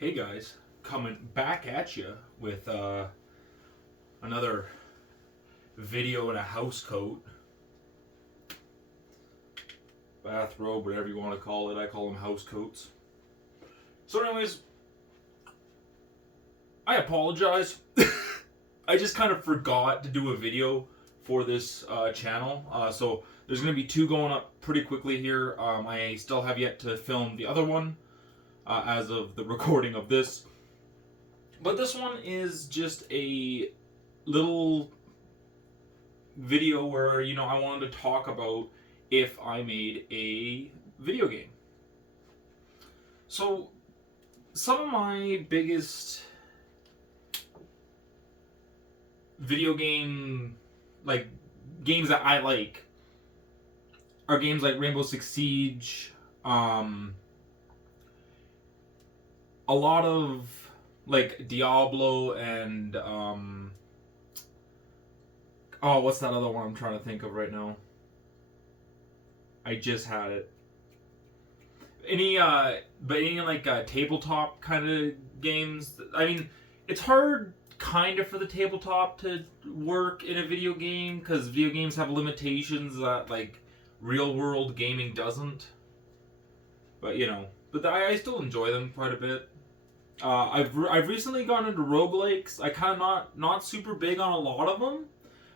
Hey guys, coming back at you with another video in a house coat, bathrobe, whatever you want to call it. I call them house coats. So, anyways, I apologize. I just kind of forgot to do a video for this channel. So there's going to be two going up pretty quickly here. I still have yet to film the other one as of the recording of this. But this one is just a little video where, I wanted to talk about if I made a video game. So, some of my biggest video game, games that I like, are games like Rainbow Six Siege, a lot of Diablo and what's that other one I'm trying to think of right now? I just had it. Any tabletop kind of games. I mean, it's hard kind of for the tabletop to work in a video game because video games have limitations that real world gaming doesn't. But I still enjoy them quite a bit. I've recently gone into roguelikes. I kind of not super big on a lot of them,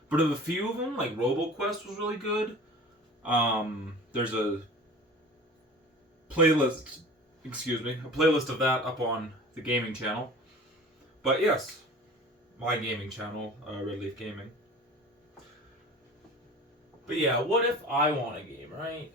but of a few of them, like RoboQuest was really good. There's a playlist of that up on the gaming channel. But yes, my gaming channel, Red Leaf Gaming. But yeah, what if I want a game, right?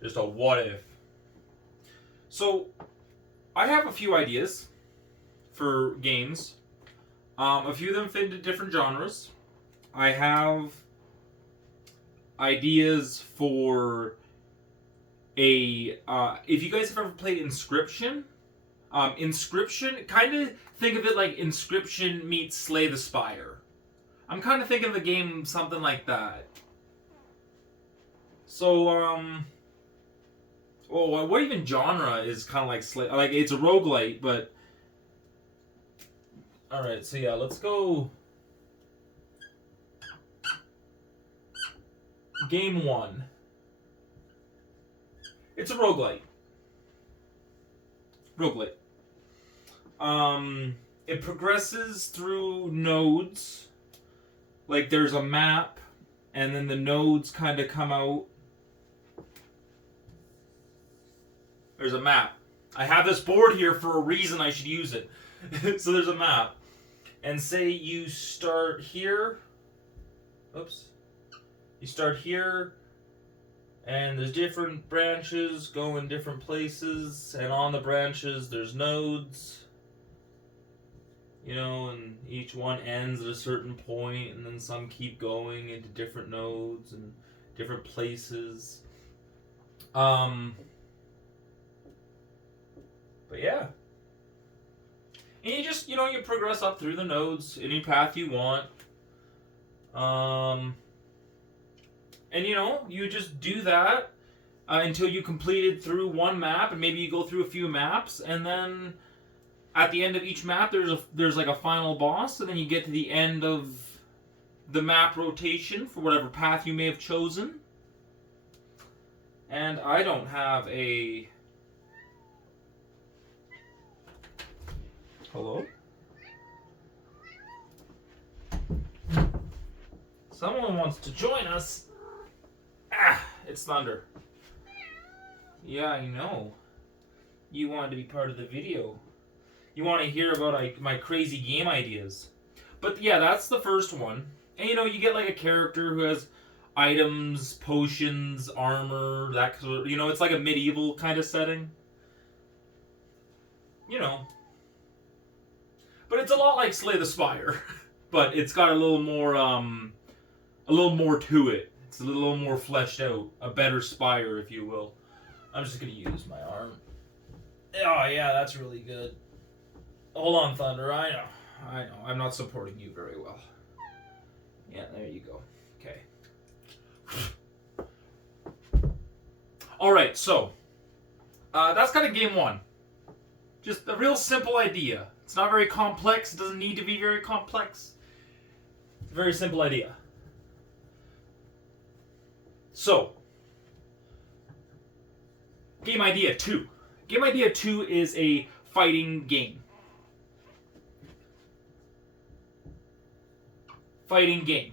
Just a what if. So, I have a few ideas for games. A few of them fit into different genres. I have ideas for if you guys have ever played Inscryption, kind of think of it like Inscryption meets Slay the Spire. I'm kind of thinking of the game something like that. So, what even genre is kind of like Slay? It's a roguelite, but all right. So yeah, let's go. Game 1. It's a roguelite. It progresses through nodes. Like there's a map, and then the nodes kind of come out. There's a map. I have this board here for a reason. I should use it. So there's a map. And say you start here. Oops. You start here, and there's different branches going different places, and on the branches there's nodes, and each one ends at a certain point, and then some keep going into different nodes and different places. But yeah. And you just, you progress up through the nodes, any path you want. And you just do that until you completed through one map, and maybe you go through a few maps, and then at the end of each map there's like a final boss, and then you get to the end of the map rotation for whatever path you may have chosen. And I don't have a... Hello? Someone wants to join us. It's Thunder. Yeah, I know. You wanted to be part of the video. You want to hear about my crazy game ideas. But yeah, that's the first one. And you get like a character who has items, potions, armor, that sort of, it's like a medieval kind of setting. But it's a lot like Slay the Spire. But it's got a little more to it. It's a little more fleshed out. A better Spire, if you will. I'm just going to use my arm. Oh, yeah, that's really good. Hold on, Thunder. I know. I know, I'm not supporting you very well. Yeah, there you go. Okay. Alright, so, that's kind of game one. Just a real simple idea. It's not very complex, it doesn't need to be very complex. It's a very simple idea. So, game idea 2. Game idea 2 is a fighting game. Fighting game.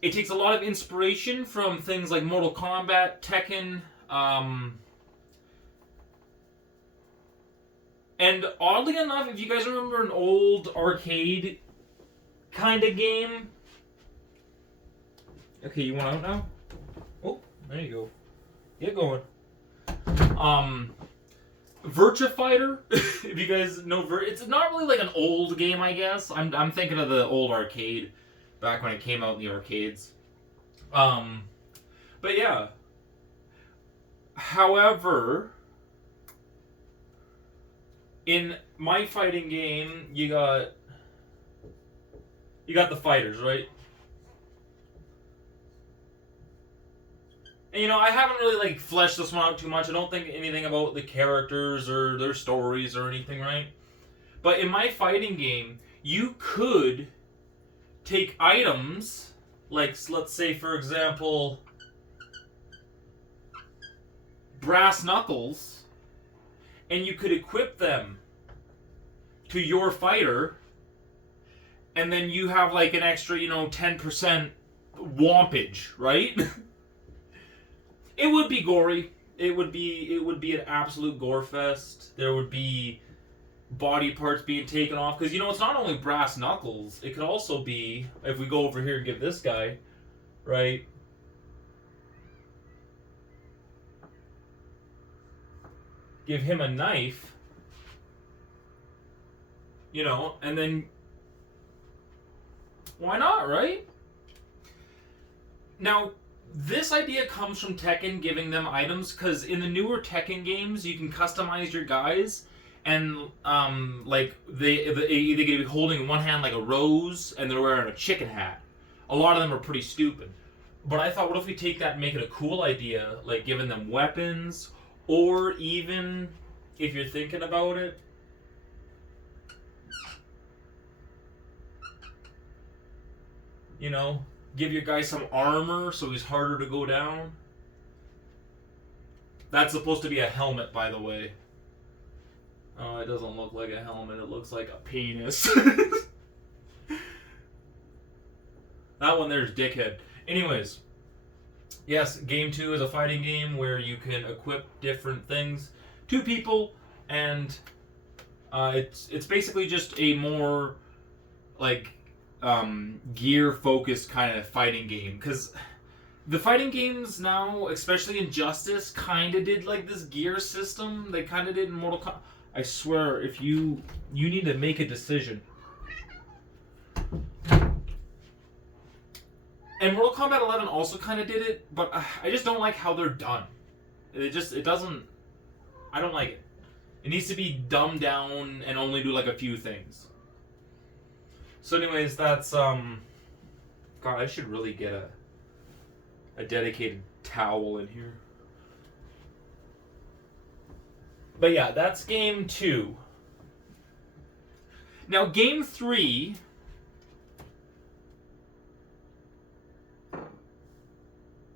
It takes a lot of inspiration from things like Mortal Kombat, Tekken, and oddly enough, if you guys remember an old arcade kind of game. Okay, you want out now? Oh, there you go. Get going. Virtua Fighter, if you guys know, it's not really like an old game, I guess. I'm thinking of the old arcade, back when it came out in the arcades. But yeah. However, in my fighting game, you got the fighters, right? And, I haven't really, fleshed this one out too much. I don't think anything about the characters or their stories or anything, right? But in my fighting game, you could take items, like, let's say, for example, brass knuckles, and you could equip them to your fighter, and then you have, an extra, 10% wompage, right? It would be gory. It would be an absolute gore fest. There would be body parts being taken off. Because, it's not only brass knuckles. It could also be, if we go over here and give this guy, right? Give him a knife. And then... Why not, right? Now... This idea comes from Tekken giving them items, because in the newer Tekken games, you can customize your guys, and they could be holding in one hand like a rose, and they're wearing a chicken hat. A lot of them are pretty stupid. But I thought, what if we take that and make it a cool idea, like giving them weapons, or even, if you're thinking about it, give your guy some armor so he's harder to go down. That's supposed to be a helmet, by the way. Oh, it doesn't look like a helmet. It looks like a penis. That one there's dickhead. Anyways. Yes, game 2 is a fighting game where you can equip different things to people, and it's basically just a more, gear focused kind of fighting game, because the fighting games now, especially Injustice, kind of did this gear system. They kind of did in Mortal Kombat. I swear, if you need to make a decision. And Mortal Kombat 11 also kind of did it, but I just don't like how they're done. It doesn't. I don't like it. It needs to be dumbed down and only do a few things. So anyways, that's, God, I should really get a dedicated towel in here. But yeah, that's game 2. Now, game 3...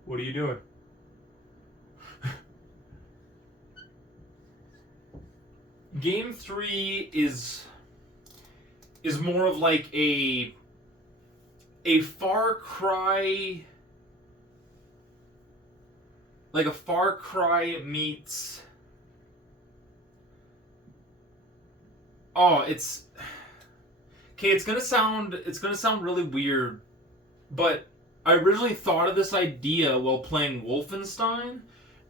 What are you doing? Game 3 is more of a Far Cry, a Far Cry meets, it's gonna sound really weird, but I originally thought of this idea while playing Wolfenstein,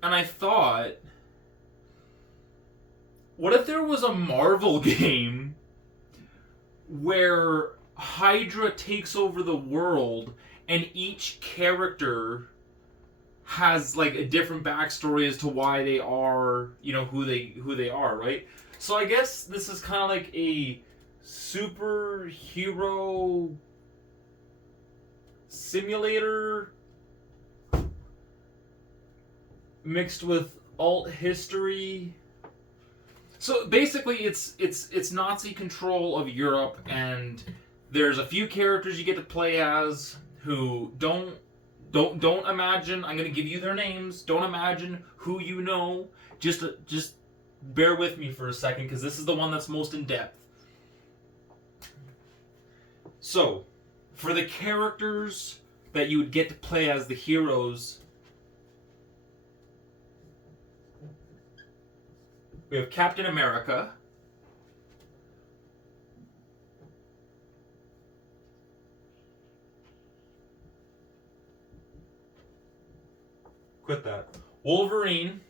and I thought, what if there was a Marvel game where Hydra takes over the world, and each character has a different backstory as to why they are, who they are, right? So I guess this is kind of like a superhero simulator mixed with alt history. So basically, it's Nazi control of Europe, and there's a few characters you get to play as who don't imagine. I'm gonna give you their names. Don't imagine who you know. Just bear with me for a second, because this is the one that's most in depth. So, for the characters that you would get to play as the heroes, we have Captain America. Quit that. Wolverine.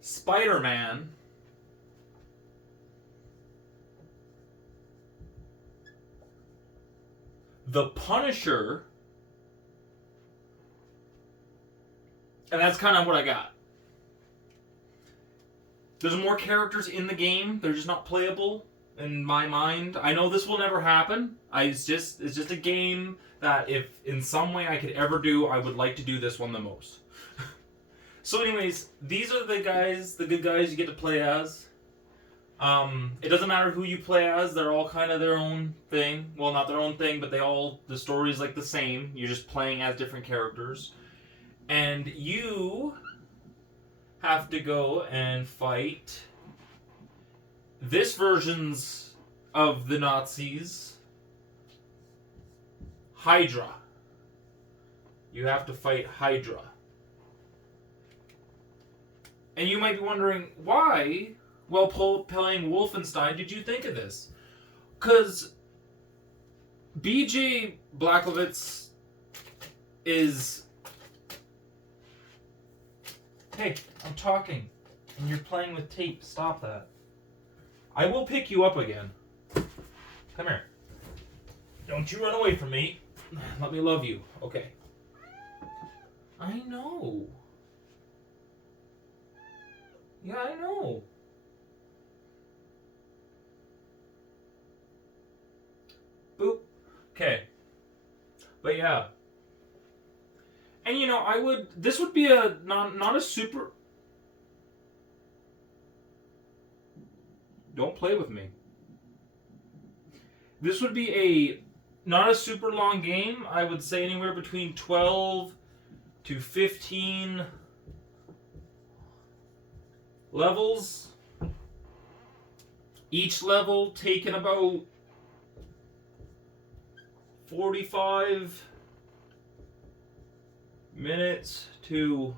Spider-Man. The Punisher. And that's kind of what I got. There's more characters in the game. They're just not playable in my mind. I know this will never happen. It's just a game that if in some way I could ever do, I would like to do this one the most. So anyways, these are the guys, the good guys you get to play as. It doesn't matter who you play as, they're all kind of their own thing. Well, not their own thing, but the story's like the same. You're just playing as different characters. And you have to go and fight this version's of the Nazis, Hydra. You have to fight Hydra. And you might be wondering, why, while playing Wolfenstein, did you think of this? Because BJ Blazkowicz is... Hey, I'm talking, and you're playing with tape. Stop that. I will pick you up again. Come here. Don't you run away from me. Let me love you. Okay. I know. Yeah, I know. Boop. Okay. But yeah. And you know, this would be a, not a super... Don't play with me. This would be not a super long game. I would say anywhere between 12 to 15 levels. Each level taking about 45 minutes to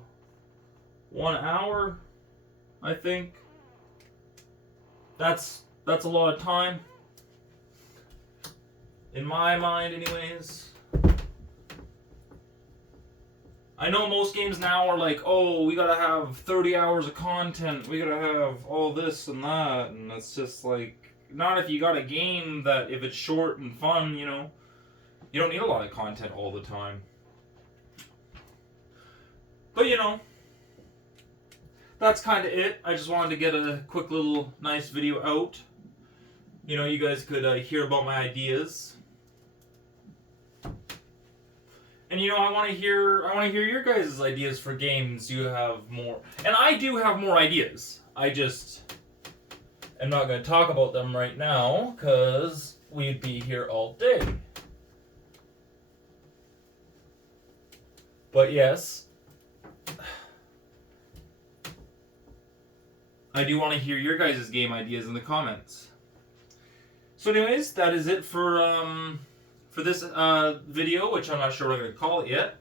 1 hour, I think. That's a lot of time. In my mind, anyways. I know most games now are like, oh, we gotta have 30 hours of content, we gotta have all this and that, and it's just like, not if you got a game that, if it's short and fun, you know, you don't need a lot of content all the time. But you know, that's kind of it. I just wanted to get a quick little nice video out. You know, you guys could hear about my ideas. And you know, I want to hear your guys' ideas for games. You have more, and I do have more ideas. I just am not going to talk about them right now because we'd be here all day. But yes, I do want to hear your guys' game ideas in the comments. So anyways, that is it for this video, which I'm not sure what I'm going to call it yet.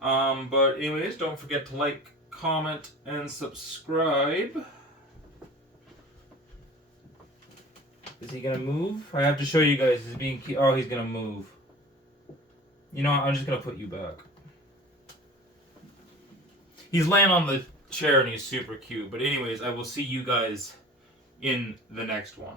But anyways, don't forget to like, comment, and subscribe. Is he going to move? I have to show you guys. He's being oh, he's going to move. You know what? I'm just going to put you back. He's laying on the chair and he's super cute. But anyways, I will see you guys in the next one.